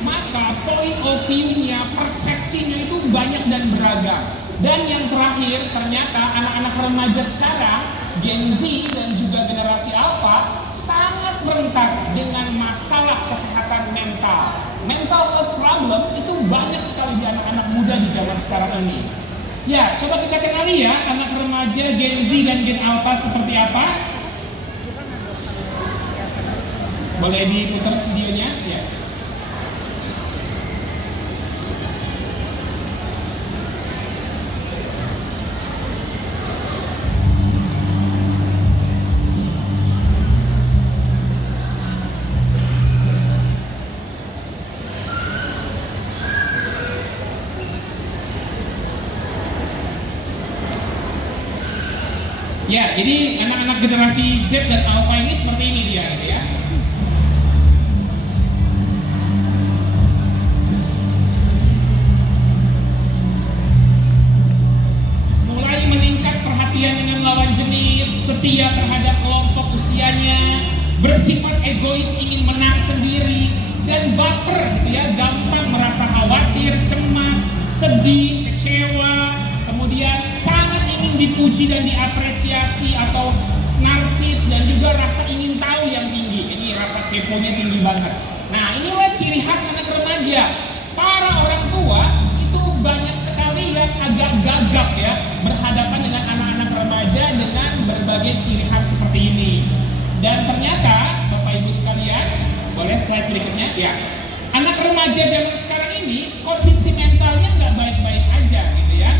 maka point of view-nya, persepsinya itu banyak dan beragam. Dan yang terakhir, ternyata anak-anak remaja sekarang, Gen Z dan juga generasi Alpha, sangat rentan dengan masalah kesehatan mental. Mental health problem itu banyak sekali di anak-anak muda di zaman sekarang ini. Ya, coba kita kenali ya, anak remaja Gen Z dan Gen Alpha seperti apa? Boleh diputar videonya? Ya. Ya, jadi anak-anak generasi Z dan Alpha ini seperti ini dia, gitu ya. Mulai meningkat perhatian dengan lawan jenis, setia terhadap kelompok usianya, bersifat egois, ingin menang sendiri, dan baper, gitu ya, gampang merasa khawatir, cemas, sedih, kecewa, kemudian sangat ingin dipuji dan diapresiasi atau narsis, dan juga rasa ingin tahu yang tinggi. Ini rasa keponya tinggi banget. Nah, inilah ciri khas anak remaja. Para orang tua itu banyak sekali yang agak gagap ya berhadapan dengan anak-anak remaja dengan berbagai ciri khas seperti ini. Dan ternyata Bapak Ibu sekalian, boleh slide berikutnya ya. Anak remaja zaman sekarang ini kondisi mentalnya nggak baik-baik aja gitu ya.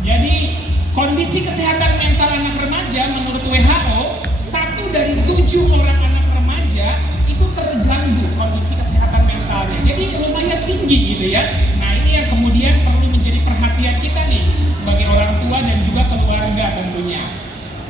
Jadi kondisi kesehatan mental anak remaja menurut WHO, 1 dari 7 orang anak remaja itu terganggu kondisi kesehatan mentalnya. Jadi lumayan tinggi gitu ya. Nah, ini yang kemudian perlu menjadi perhatian kita nih sebagai orang tua dan juga keluarga tentunya.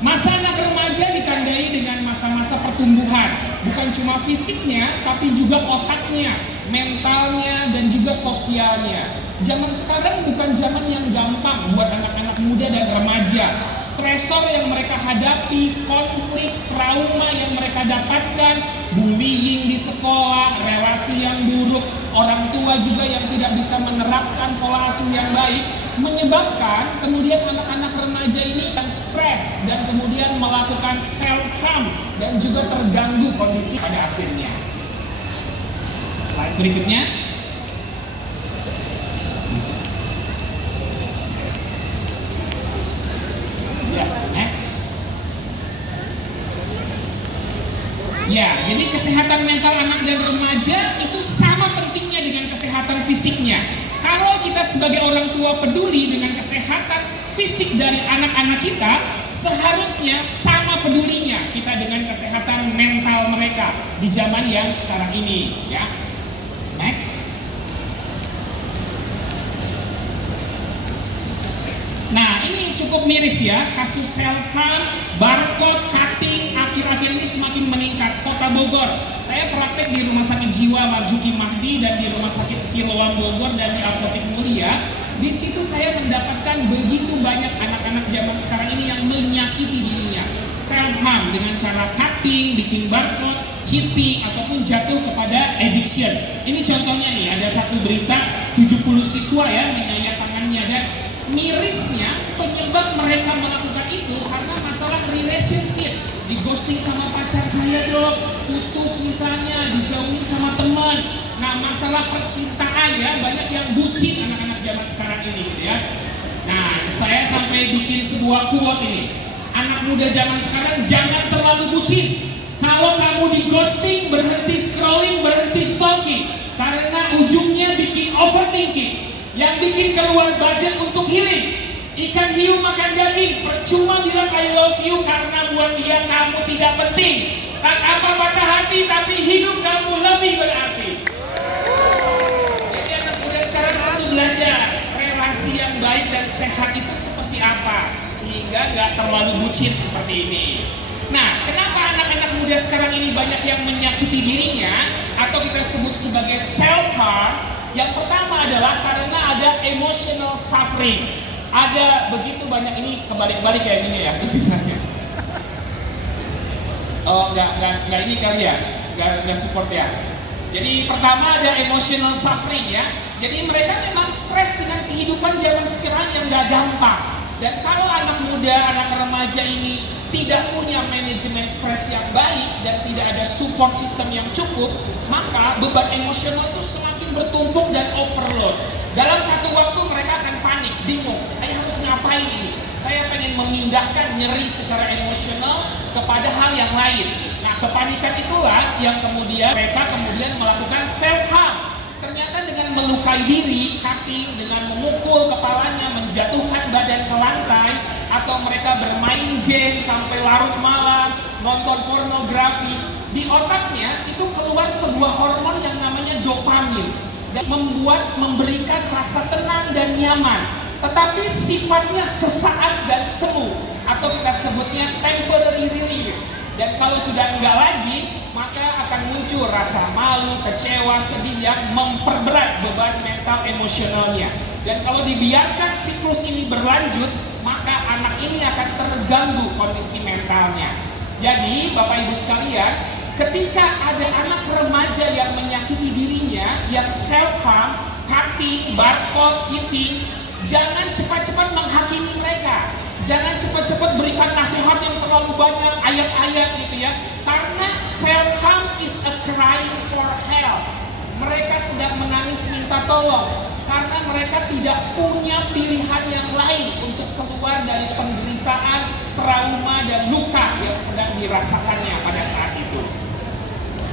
Masa anak remaja ditandai dengan masa-masa pertumbuhan, bukan cuma fisiknya tapi juga otaknya, mentalnya, dan juga sosialnya. Zaman sekarang bukan zaman yang gampang buat anak-anak muda dan remaja. Stresor yang mereka hadapi, konflik, trauma yang mereka dapatkan, bullying di sekolah, relasi yang buruk, orang tua juga yang tidak bisa menerapkan pola asuh yang baik, menyebabkan kemudian anak-anak remaja ini akan stres dan kemudian melakukan self harm dan juga terganggu kondisi pada akhirnya. Slide berikutnya. Ya, next. Ya, jadi kesehatan mental anak dan remaja itu sama pentingnya dengan kesehatan fisiknya. Kalau kita sebagai orang tua peduli dengan kesehatan fisik dari anak-anak kita, seharusnya sama pedulinya kita dengan kesehatan mental mereka di zaman yang sekarang ini, ya. Next. Nah, ini cukup miris ya, kasus self harm, barcode, cutting akhir-akhir ini semakin meningkat. Kota Bogor, saya praktek di Rumah Sakit Jiwa Marzuki Mahdi dan di Rumah Sakit Siloam Bogor dan di Apotek Mulia. Di situ saya mendapatkan begitu banyak anak-anak zaman sekarang ini yang menyakiti dirinya. Self harm dengan cara cutting, bikin barcode, hitting, ataupun jatuh kepada addiction. Ini contohnya nih, ada satu berita 70 siswa ya menyayat tangannya, dan mirisnya penyebab mereka melakukan itu karena masalah relationship. Di ghosting sama pacar saya dong, putus misalnya, dijauhin sama teman. Nah, masalah percintaan ya, banyak yang bucin anak-anak zaman sekarang ini gitu ya. Nah, saya sampai bikin sebuah quote ini. Anak muda zaman sekarang jangan terlalu bucin. Kalau kamu di ghosting, berhenti scrolling, berhenti stalking, karena ujungnya bikin overthinking, yang bikin keluar budget untuk healing. Ikan hiu makan daging, percuma bilang I love you karena buat dia kamu tidak penting. Tak apa patah hati, tapi hidup kamu lebih berarti. Jadi anak muda sekarang harus belajar relasi yang baik dan sehat itu seperti apa, sehingga nggak terlalu bucin seperti ini. Nah, kenapa anak-anak muda sekarang ini banyak yang menyakiti dirinya atau kita sebut sebagai self harm? Yang pertama adalah karena ada emotional suffering. Ada begitu banyak, ini kebalik-balik ya ini ya tulisannya. Oh, nggak ini kali ya, nggak support ya. Jadi pertama ada emotional suffering ya. Jadi mereka memang stres dengan kehidupan zaman sekarang yang gak gampang. Dan kalau anak muda, anak remaja ini tidak punya manajemen stres yang baik dan tidak ada support system yang cukup, maka beban emosional itu semakin bertumpuk dan overload. Dalam satu waktu mereka akan panik, bingung, saya harus ngapain ini? Saya pengen memindahkan nyeri secara emosional kepada hal yang lain. Nah, kepanikan itulah yang kemudian mereka melakukan self-harm. Ternyata dengan melukai diri, cutting, dengan memukul kepalanya, menjatuhkan badan ke lantai, atau mereka bermain game sampai larut malam, nonton pornografi, di otaknya itu keluar sebuah hormon yang namanya dopamin dan memberikan rasa tenang dan nyaman, tetapi sifatnya sesaat dan semu, atau kita sebutnya temporary relief. Dan kalau sudah enggak lagi, maka akan muncul rasa malu, kecewa, sedih yang memperberat beban mental emosionalnya. Dan kalau dibiarkan siklus ini berlanjut, maka anak ini akan terganggu kondisi mentalnya. Jadi Bapak Ibu sekalian, ketika ada anak remaja yang menyakiti dirinya, yang self-harm, cutting, barcode, hitting, jangan cepat-cepat menghakimi mereka. Jangan cepat-cepat berikan nasihat yang terlalu banyak, ayat-ayat gitu ya. Karena self-harm is a crying for help. Mereka sedang menangis minta tolong. Karena mereka tidak punya pilihan yang lain untuk keluar dari penderitaan, trauma, dan luka yang sedang dirasakannya pada saat itu.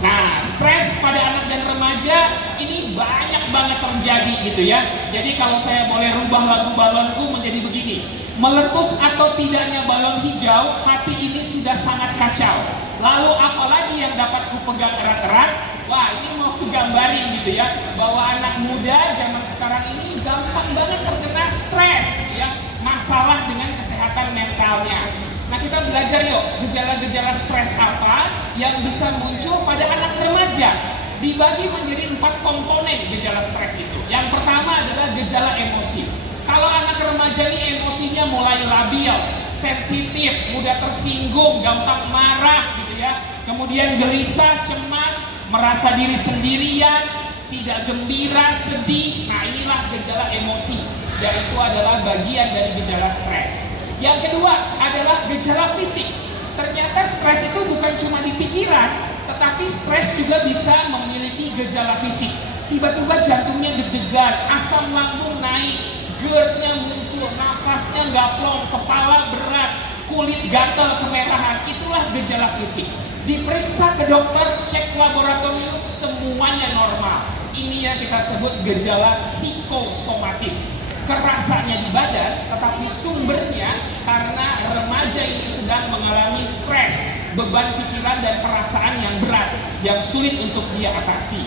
Nah, stres pada anak dan remaja ini banyak banget terjadi gitu ya. Jadi kalau saya boleh rubah lagu balonku menjadi begini. Meletus atau tidaknya balon hijau, hati ini sudah sangat kacau. Lalu apalagi yang dapat kupegang erat-erat? Wah, ini mau gambarin gitu ya, bahwa anak muda zaman sekarang ini gampang banget terkena stres gitu ya, masalah dengan kesehatan mentalnya. Nah, kita belajar yuk, gejala-gejala stres apa yang bisa muncul pada anak remaja. Dibagi menjadi 4 komponen gejala stres itu. Yang pertama adalah gejala emosi. Kalau anak remaja ini emosinya mulai labil, sensitif, mudah tersinggung, gampang marah gitu ya. Kemudian gelisah, cemas, merasa diri sendirian, tidak gembira, sedih. Nah, inilah gejala emosi. Dan itu adalah bagian dari gejala stres. Yang kedua adalah gejala fisik. Ternyata stres itu bukan cuma di pikiran, tetapi stres juga bisa memiliki gejala fisik. Tiba-tiba jantungnya deg-degan, asam lambung naik, GERD-nya muncul, nafasnya nggak plong, kepala berat, kulit gatal, kemerahan. Itulah gejala fisik. Diperiksa ke dokter, cek laboratorium, semuanya normal. Ini yang kita sebut gejala psikosomatis. Kerasanya di badan, tetapi sumbernya karena remaja ini sedang mengalami stres, beban pikiran dan perasaan yang berat, yang sulit untuk dia atasi.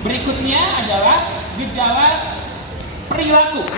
Berikutnya adalah gejala perilaku.